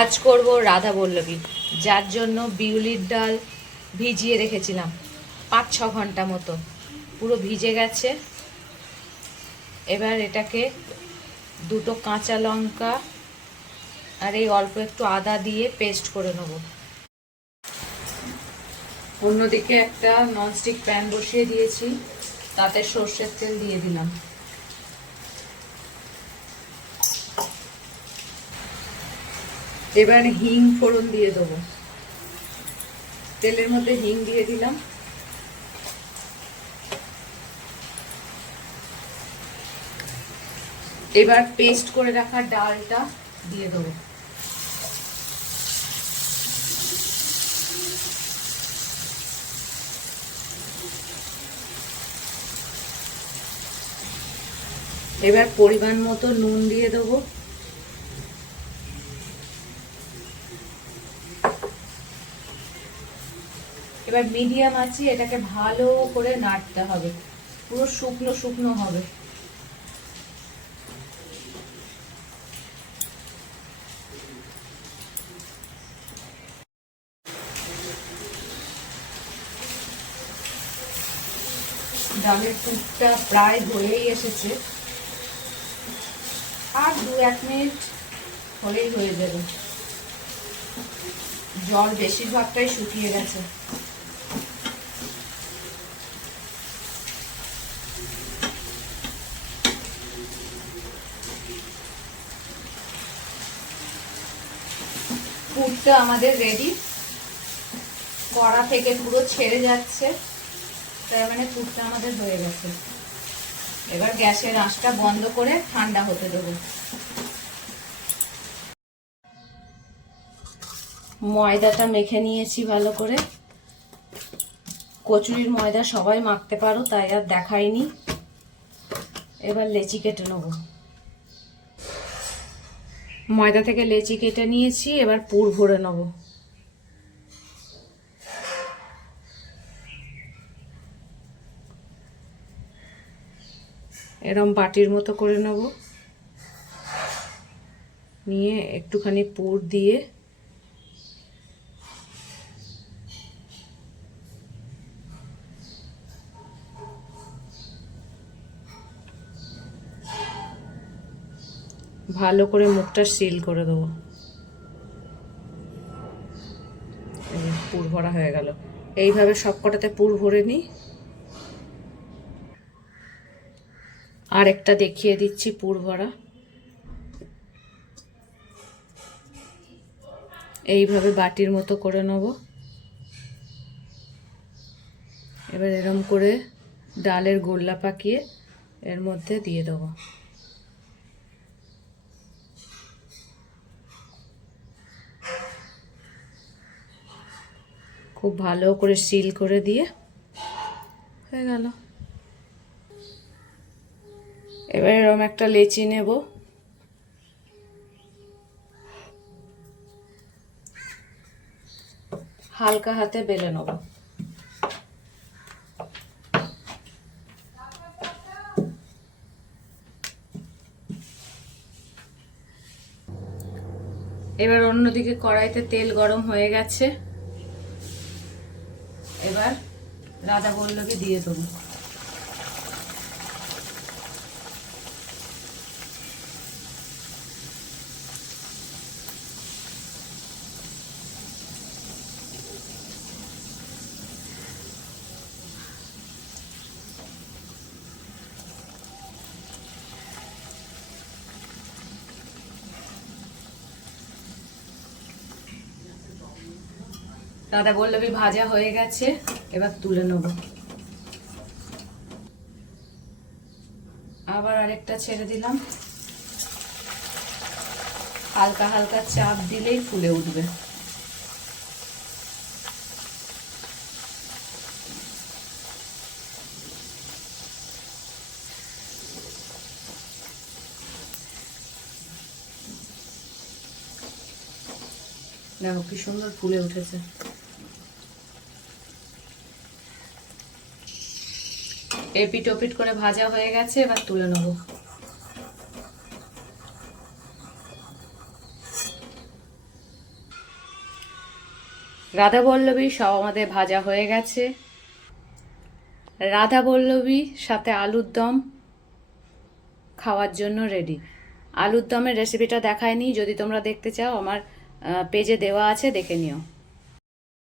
আজ করব রাধা বল্লভী, যার জন্য বিউলির ডাল ভিজিয়ে রেখেছিলাম 5-6 ঘন্টা মতো, পুরো ভিজে গেছে। এবার এটাকে দুটো কাঁচা লঙ্কা আর এই অল্প একটু আদা দিয়ে পেস্ট করে নেব। অন্যদিকে একটা ননস্টিক প্যান বসিয়ে দিয়েছি, তাতে সর্ষের তেল দিয়ে দিলাম। এবার হিং ফোড়ন দিয়ে দেবো। তেলের মধ্যে হিং দিয়ে দিলাম। এবার পেস্ট করে রাখা ডালটা দিয়ে দেবো। এবার পরিমাণ মতো নুন দিয়ে দেবো। এবার মিডিয়াম আছে, এটাকে ভালো করে নাড়তে হবে, পুরো শুকনো শুকনো হবে। ডালের টুকটা প্রায় হয়েই এসেছে, আর 2-1 মিনিট হলেই হয়ে যাবে। জল বেশিরভাগটাই শুকিয়ে গেছে। পুরটা আমাদের রেডি, কড়া থেকে পুরো ছেড়ে যাচ্ছে, তার মানে পুরটা আমাদের হয়ে গেছে। এবার গ্যাসের আঁচটা বন্ধ করে ঠান্ডা হতে দেবো। ময়দাটা মেখে নিয়েছি ভালো করে। কচুরির ময়দা সবাই মাখতে পারো, তাই আর দেখাইনি। এবার লেচি কেটে নেব। ময়দা থেকে লেচি কেটে নিয়েছি, এবার পুর ভরে নেব। এরম বাটির মতো করে নেব, নিয়ে একটুখানি পুর দিয়ে ভালো করে মুখটা সিল করে দেবো। পুর ভরা হয়ে গেল। এইভাবে সবকটাতে পুর ভরে নিই। আর একটা দেখিয়ে দিচ্ছি পুর ভরা। এইভাবে বাটির মতো করে নেব। এবার এরম করে ডালের গোল্লা পাকিয়ে এর মধ্যে দিয়ে দেবো। খুব ভালো করে সিল করে দিয়ে হয়ে গেল। এবার এরকম একটা লেচি নেব, হালকা হাতে বেলে নেব। এবার অন্যদিকে কড়াইতে তেল গরম হয়ে গেছে, এবার রাধা বল্লভী দিয়ে দেবো। রাধা বল্লভী ভাজা হয়ে গেছে, এবার তুলে নেব। আবার আরেকটা ছেড়ে দিলাম। হালকা হালকা চাপ দিলেই ফুলে উঠবে। দেখো কি সুন্দর ফুলে উঠেছে। এপিট ওপিট করে ভাজা হয়ে গেছে, এবার তুলে নেব। রাধা বল্লভী সব আমাদের ভাজা হয়ে গেছে। রাধা বল্লভী সাথে আলুর দম খাওয়ার জন্য রেডি। আলুর দমের রেসিপিটা দেখায়নি, যদি তোমরা দেখতে চাও আমার পেজে দেওয়া আছে, দেখে নিও।